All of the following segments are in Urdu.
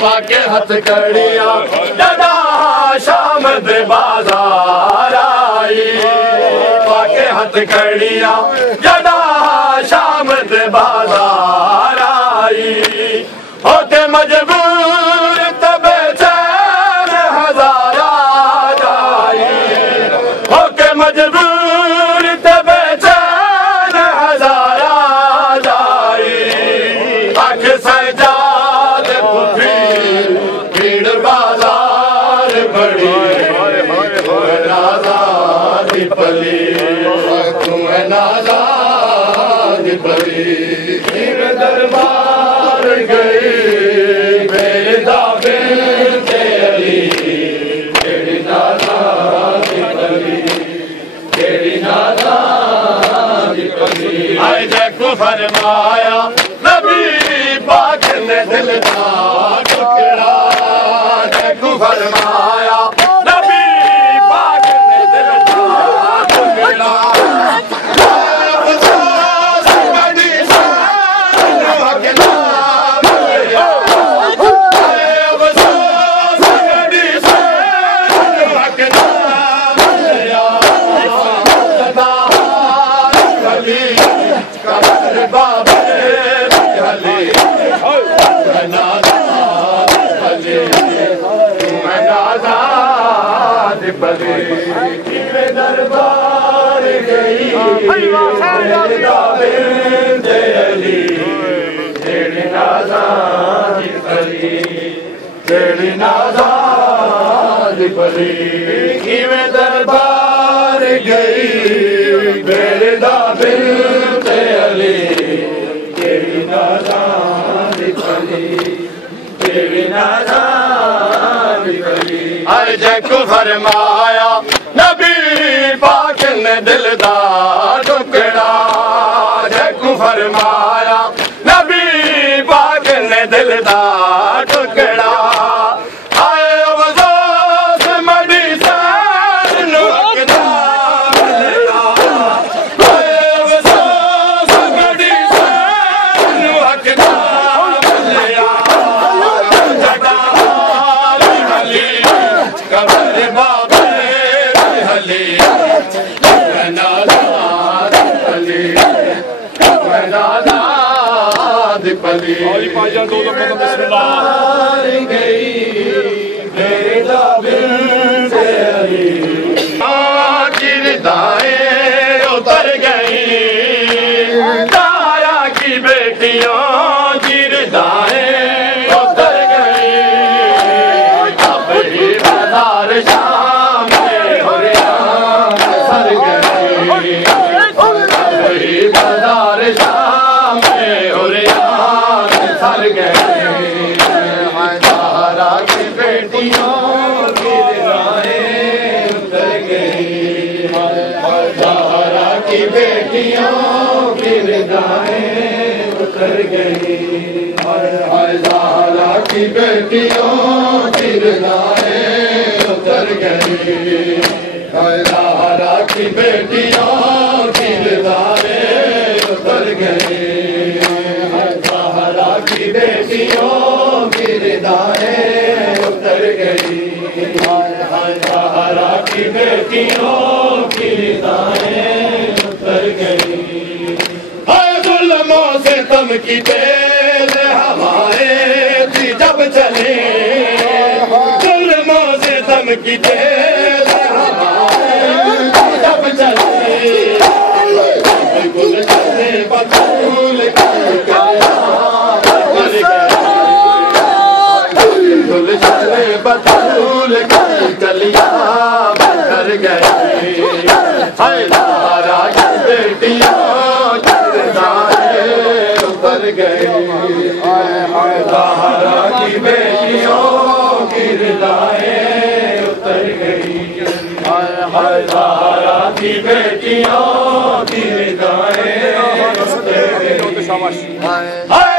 پاک ہتھ کڑیاں جدا شام دے بازار آئی پاک ہتھ کڑیاں جدا شام دے بازار آئی ہوتے مجبور تب چین ہزار آئی ہوتے مجبور تب چین ہزار آئی آنکھ سجاد پھوپھی بھیڑ بازار بڑی نازاد پلی تم نازاد پلی دربار گئی میرے دابل تیری تیری نازاد پلی تیری نازاد پلی آئے جے کو فرمایا نبی پاک نے دل دا ٹکڑا جے کو فرمایا نبی پاک نے دل دا ٹکڑا دربار گئی تیری نازاد پلی تیری نازاد پلی کیویں دربار گئی میرے دابل تے علی تیری نازاد پلی تیری نازاد پلی آئے جے کو فرمایا نبی پاک نے دل دا ٹکڑا جے کو فرمایا نبی پاک نے دل دا ٹکڑا آئے افسوس مڑی سین نو اکدا ملیا آئے افسوس مڑی سین نو اکدا ملیا جدا علی علی قبر بابے علی نازاد پلی نازاد پلی گئی میرے دابل سے علی کی ردائیں اتر گئی دایا کی بیٹیوں کی ردائیں اتر گئی اب ہی بازار شام میں ہو رہا سر گئی اب ہی بازار شام میں ہو رہا سر گئی سارا کی بیٹیوں کی ردائیں اتر گئی سارا کی بیٹیوں کی ردائیں اتر گئی سارا کی بیٹیوں کی ردائیں اتر گئی سارا کی بیٹیوں کی ردائیں اتر گئی سارا کی بیٹیوں کی ردائیں اتر گئی سارا کی بیٹیوں کی ردائیں اتر گئی ظلموں سے تم کی تیز ہوائیں تھی جب چلے ظلموں سے تم کی تیز ہوائیں تھی جب چلے گل چلے بطول کی گل چلے بطول کی کلیاں بکھر گئی سارا کی بیٹیوں کی ردائیں اتر گئی سارا کی بیٹیوں کی ردائیں اتر گئی سارا کی بیٹیوں کی ردائیں اتر گئی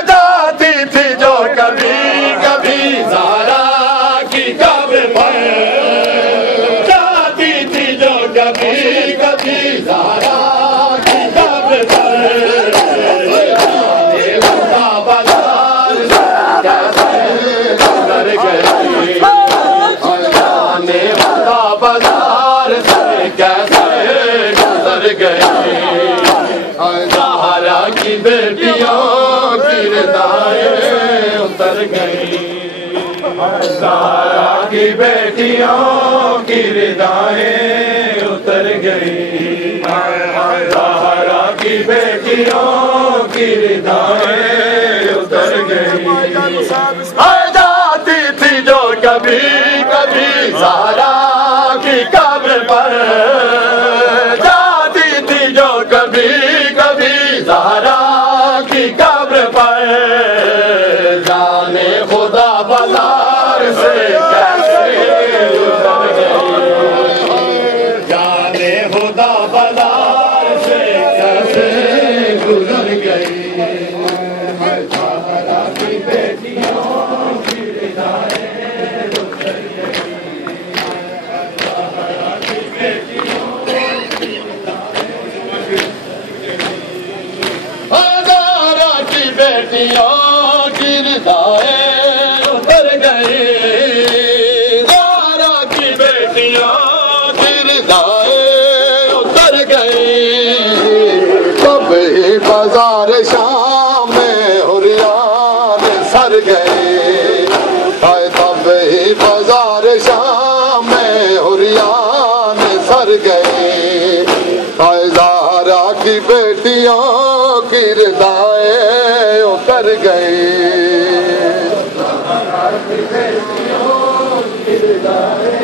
جاتی تھی جو کبھی کبھی زارا کی قبر پر جاتی تھی جو کبھی کبھی زارا کی قبر پر بازار گئی زہرا کی بیٹیوں کی ردائیں اتر گئی زہرا کی بیٹیوں کی ردائیں اتر گئی جاتی تھی جو کبھی کبھی زہرا کی قبر پر جاتی تھی جو کبھی کبھی زہرا کی قبر پر جانے خدا بازار سے کیسے گزر گئی جانے خدا بازار سے کیسے گزر گئی زہرا کی بیٹیوں کی ردائیں اتر گئی زہرا کی بیٹیوں کی زہرا کی بیٹیوں کی ردائیں اتر گئی زہرا کی بیٹیوں کی ردائیں اتر گئی تب ہی بازار شام میں حریان سر گئے تب ہی بازار شام میں حریان سر گئے زہرا کی بیٹیوں کی ردائیں اتر گئی زہرا کی بیٹیوں کی ردائیں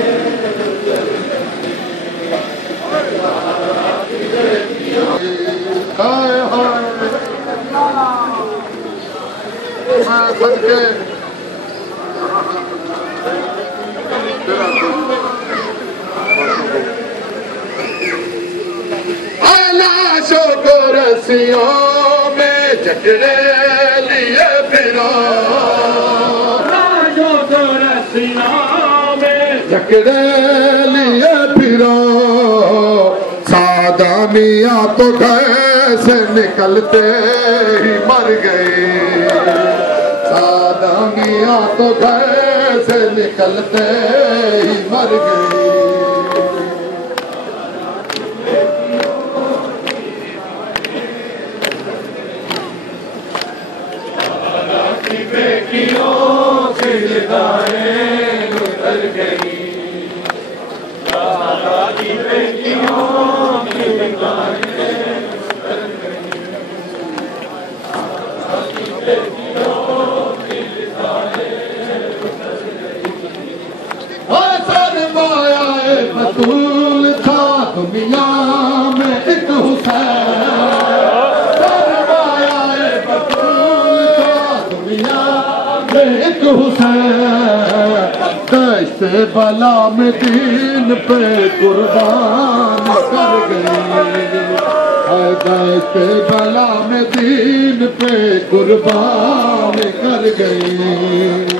لاشوں کو رسیوں میں جکڑے لیے پھرو لاشوں کو رسیوں میں جکڑے لیے پھرو سادہ میاں تو گھر سے نکلتے ہی مر گئے سادہ میاں تو گھر سے نکلتے ہی مر گئے بیٹیوں کی ردائیں اتر گئی زہرا کی بیٹیوں کی ردائیں اتر گئی زہرا کی بیٹیوں کی ردائیں اتر گئی سرمایہ بطول تھا دنیا میں ایک حسین ایک حسین دشت بلا میں دین پہ قربان کر گئی دشت بلا میں دین پہ قربان کر گئی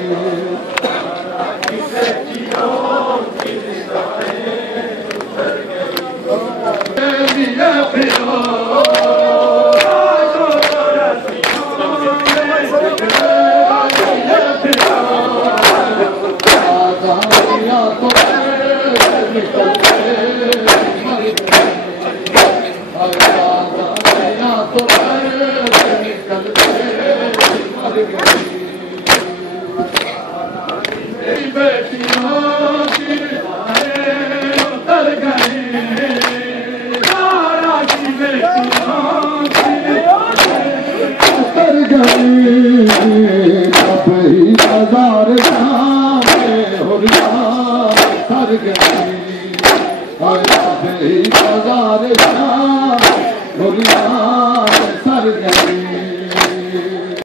سر